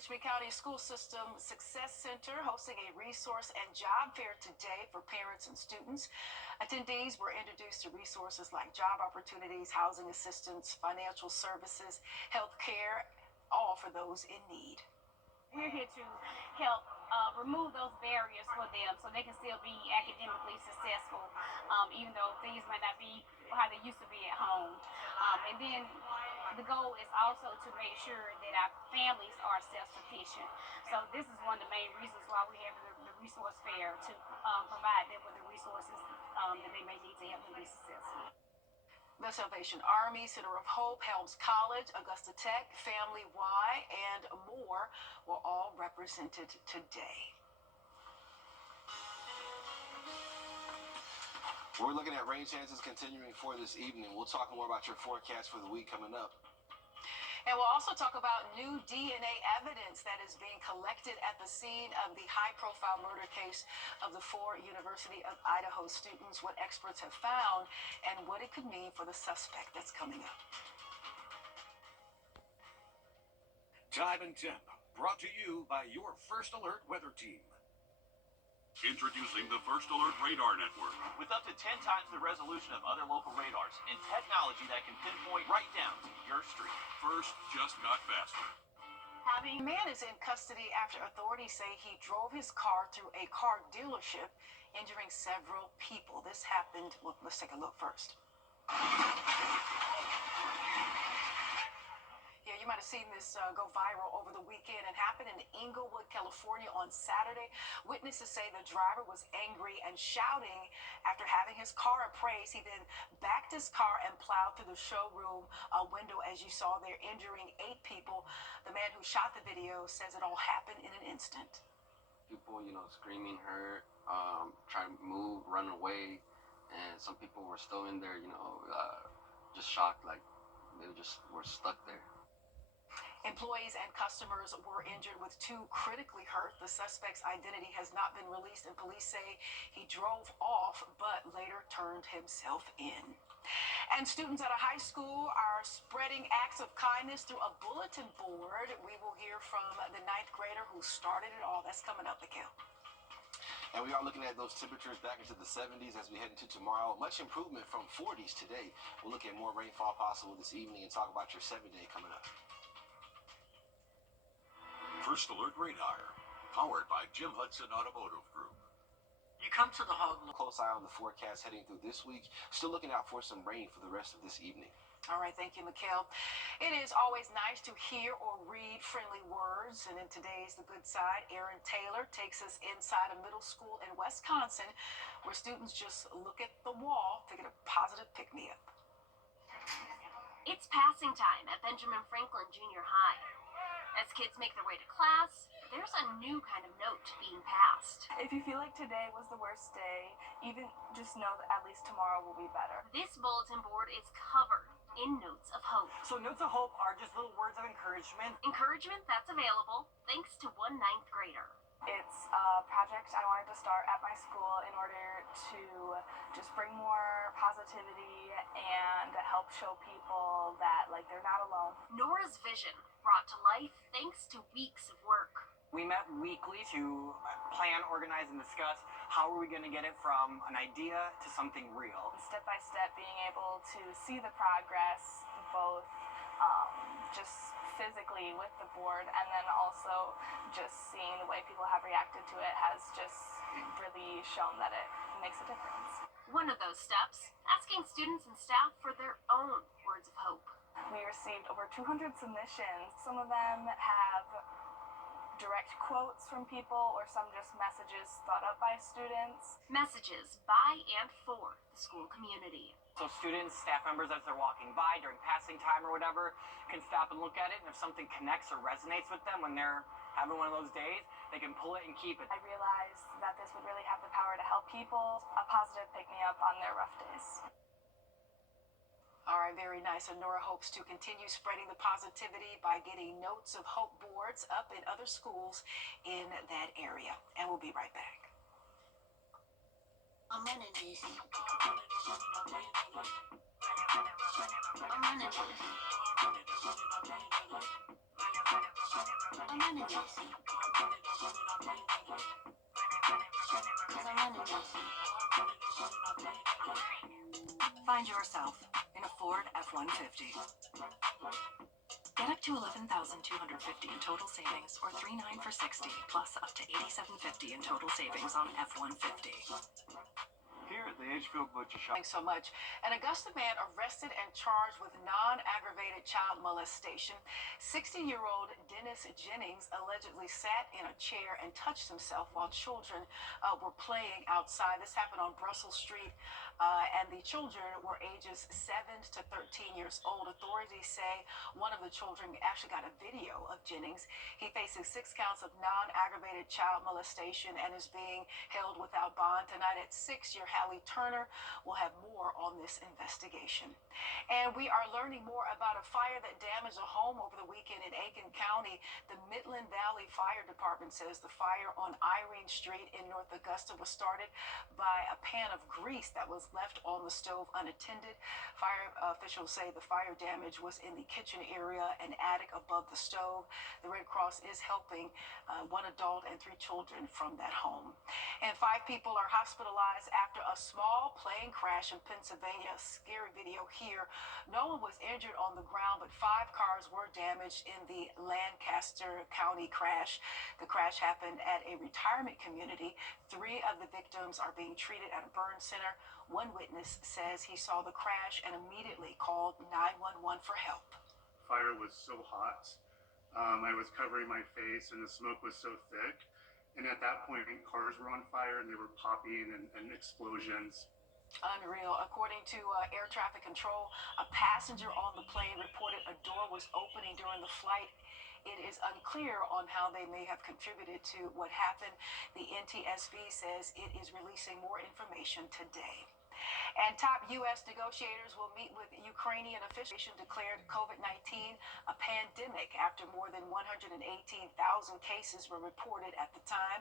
Richmond County School System Success Center hosting a resource and job fair today for parents and students. Attendees were introduced to resources like job opportunities, housing assistance, financial services, health care, all for those in need. We're here to help remove those barriers for them so they can still be academically successful, even though things might not be how they used to be at home. And then the goal is also to make sure that our families are self-sufficient. So this is one of the main reasons why we have the resource fair, to provide them with the resources that they may need to help them be successful. The Salvation Army, Center of Hope, Helms College, Augusta Tech, Family Y, and more were all represented today. We're looking at rain chances continuing for this evening. We'll talk more about your forecast for the week coming up. And we'll also talk about new DNA evidence that is being collected at the scene of the high-profile murder case of the 4 University of Idaho students, what experts have found, and what it could mean for the suspect that's coming up. Time and Temp, brought to you by your First Alert weather team. Introducing the First Alert Radar Network. With up to 10 times the resolution of other local radars and technology that can pinpoint right down to your street. First just got faster. A man is in custody after authorities say he drove his car through a car dealership, injuring several people. This happened, well, let's take a look first. Yeah, you might have seen this go viral over the weekend. It happened in Inglewood, California on Saturday. Witnesses say the driver was angry and shouting after having his car appraised. He then backed his car and plowed through the showroom window, as you saw there, injuring 8 people. The man who shot the video says it all happened in an instant. People, screaming hurt, trying to move, run away, and some people were still in there, just shocked, like they just were stuck there. Employees and customers were injured, with 2 critically hurt. The suspect's identity has not been released, and police say he drove off but later turned himself in. And students at a high school are spreading acts of kindness through a bulletin board. We will hear from the 9th grader who started it all. That's coming up, Mikhail. And we are looking at those temperatures back into the 70s as we head into tomorrow. Much improvement from 40s today. We'll look at more rainfall possible this evening and talk about your 7-day coming up. First Alert Radar, powered by Jim Hudson Automotive Group. You come to the hog. Close eye on the forecast heading through this week. Still looking out for some rain for the rest of this evening. All right, thank you, Mikhail. It is always nice to hear or read friendly words. And in today's The Good Side, Aaron Taylor takes us inside a middle school in Wisconsin where students just look at the wall to get a positive pick-me-up. It's passing time at Benjamin Franklin Junior High. As kids make their way to class, there's a new kind of note being passed. If you feel like today was the worst day, even just know that at least tomorrow will be better. This bulletin board is covered in notes of hope. So notes of hope are just little words of encouragement. Encouragement that's available thanks to one 9th grader. It's a project I wanted to start at my school in order to just bring more positivity and help show people that they're not alone. Nora's vision brought to life thanks to weeks of work. We met weekly to plan, organize, and discuss how are we going to get it from an idea to something real. Step by step, being able to see the progress, both just physically with the board and then also just seeing the way people have reacted to it has just really shown that it makes a difference. One of those steps, asking students and staff for their own words of hope. We received over 200 submissions. Some of them have direct quotes from people or some just messages thought up by students. Messages by and for the school community. So students, staff members, as they're walking by during passing time or whatever, can stop and look at it, and if something connects or resonates with them when they're having one of those days, they can pull it and keep it. I realized that this would really have the power to help people, a positive pick-me-up on their rough days. All right, very nice. And Nora hopes to continue spreading the positivity by getting notes of hope boards up in other schools in that area. And we'll be right back. I'm running this. I'm running this. I'm running Lucy. Cause I'm running Lucy. Find yourself in a Ford F-150. Get up to $11,250 in total savings, or $3,900 for $60, plus up to $8,750 in total savings on F-150. Here at the Edgefield Butcher Shop. Thanks so much. An Augusta man arrested and charged with non-aggravated child molestation. 60-year-old Dennis Jennings allegedly sat in a chair and touched himself while children were playing outside. This happened on Brussels Street, and the children were ages 7 to 13 years old. Authorities say one of the children actually got a video of Jennings. He faces 6 counts of non-aggravated child molestation and is being held without bond. Tonight at 6, your Hallie Turner will have more on this investigation. And we are learning more about a fire that damaged a home over the weekend in Aiken County. The Midland Valley Fire Department says the fire on Irene Street in North Augusta was started by a pan of grease that was left on the stove unattended. Fire officials say the fire damage was in the kitchen area and attic above the stove. The Red Cross is helping 1 adult and 3 children from that home. And 5 people are hospitalized after a small plane crash in Pennsylvania. Scary video here. No one was injured on the ground, but 5 cars were damaged in the Lancaster County crash. The crash happened at a retirement community. 3 of the victims are being treated at a burn center. One witness says he saw the crash and immediately called 911 for help. Fire was so hot. I was covering my face and the smoke was so thick. And at that point, cars were on fire and they were popping and explosions. Unreal. According to air traffic control, a passenger on the plane reported a door was opening during the flight. It is unclear on how they may have contributed to what happened. The NTSB says it is releasing more information today. And top U.S. negotiators will meet with Ukrainian officials. Declared COVID-19 a pandemic after more than 118,000 cases were reported at the time.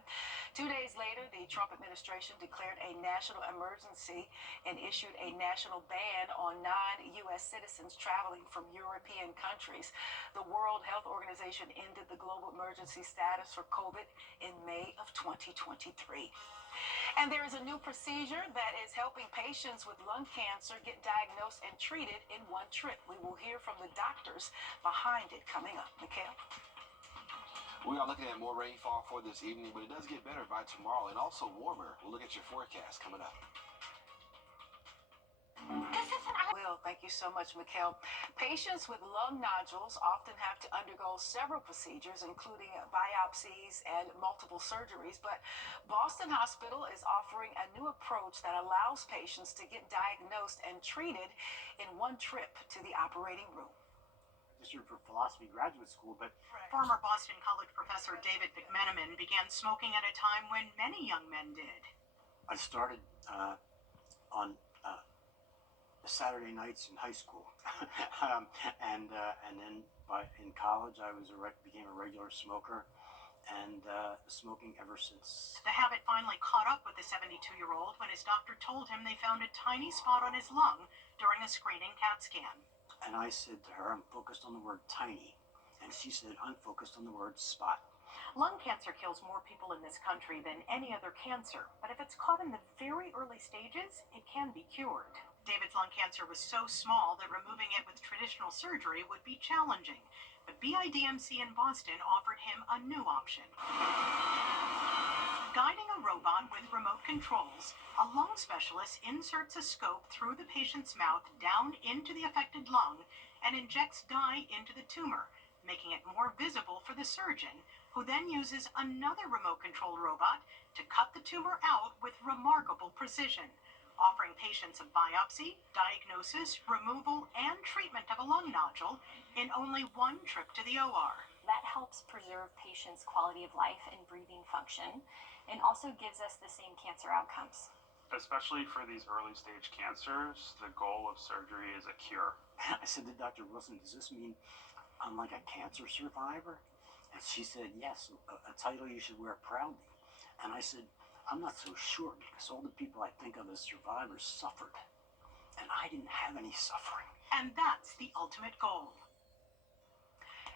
2 days later, the Trump administration declared a national emergency and issued a national ban on non-U.S. citizens traveling from European countries. The World Health Organization ended the global emergency status for COVID in May of 2023. And there is a new procedure that is helping patients with lung cancer get diagnosed and treated in one trip. We will hear from the doctors behind it coming up. Mikhail? We are looking at more rainfall for this evening, but it does get better by tomorrow and also warmer. We'll look at your forecast coming up. Will, thank you so much, Mikhail. Patients with lung nodules often have to undergo several procedures, including biopsies and multiple surgeries. But Boston Hospital is offering a new approach that allows patients to get diagnosed and treated in one trip to the operating room. For philosophy graduate school, but former Boston College professor David McMenamin began smoking at a time when many young men did. I started on Saturday nights in high school, and then in college I became a regular smoker, and smoking ever since. The habit finally caught up with the 72-year-old when his doctor told him they found a tiny spot on his lung during a screening CAT scan. And I said to her, I'm focused on the word tiny, and she said, I'm focused on the word spot. Lung cancer kills more people in this country than any other cancer, but if it's caught in the very early stages, it can be cured. David's lung cancer was so small that removing it with traditional surgery would be challenging, but BIDMC in Boston offered him a new option. Guiding a robot with remote controls, a lung specialist inserts a scope through the patient's mouth down into the affected lung and injects dye into the tumor, making it more visible for the surgeon, who then uses another remote control robot to cut the tumor out with remarkable precision, offering patients a biopsy, diagnosis, removal, and treatment of a lung nodule in only one trip to the OR. That helps preserve patients' quality of life and breathing function, and also gives us the same cancer outcomes. Especially for these early stage cancers, the goal of surgery is a cure. I said to Dr. Wilson, does this mean I'm like a cancer survivor? And she said, yes, a title you should wear proudly. And I said, I'm not so sure, because all the people I think of as survivors suffered, and I didn't have any suffering. And that's the ultimate goal.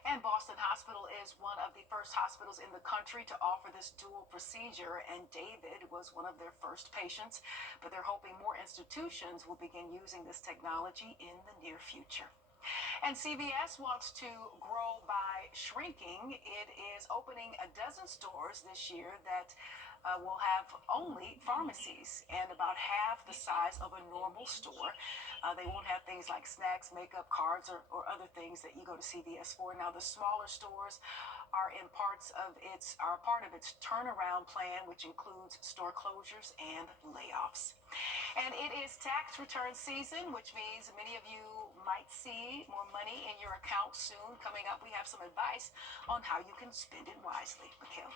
And Boston Hospital is one of the first hospitals in the country to offer this dual procedure, and David was one of their first patients. But they're hoping more institutions will begin using this technology in the near future. And CVS wants to grow by shrinking. It is opening a dozen stores this year that will have only pharmacies and about half the size of a normal store. They won't have things like snacks, makeup, cards, or other things that you go to CVS for. Now, the smaller stores are part of its turnaround plan, which includes store closures and layoffs. And it is tax return season, which means many of you might see more money in your account soon. Coming up, we have some advice on how you can spend it wisely. Mikhail.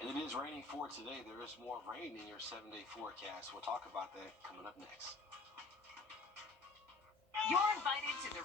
And it is raining for today. There is more rain in your 7-day forecast. We'll talk about that coming up next. You're invited to the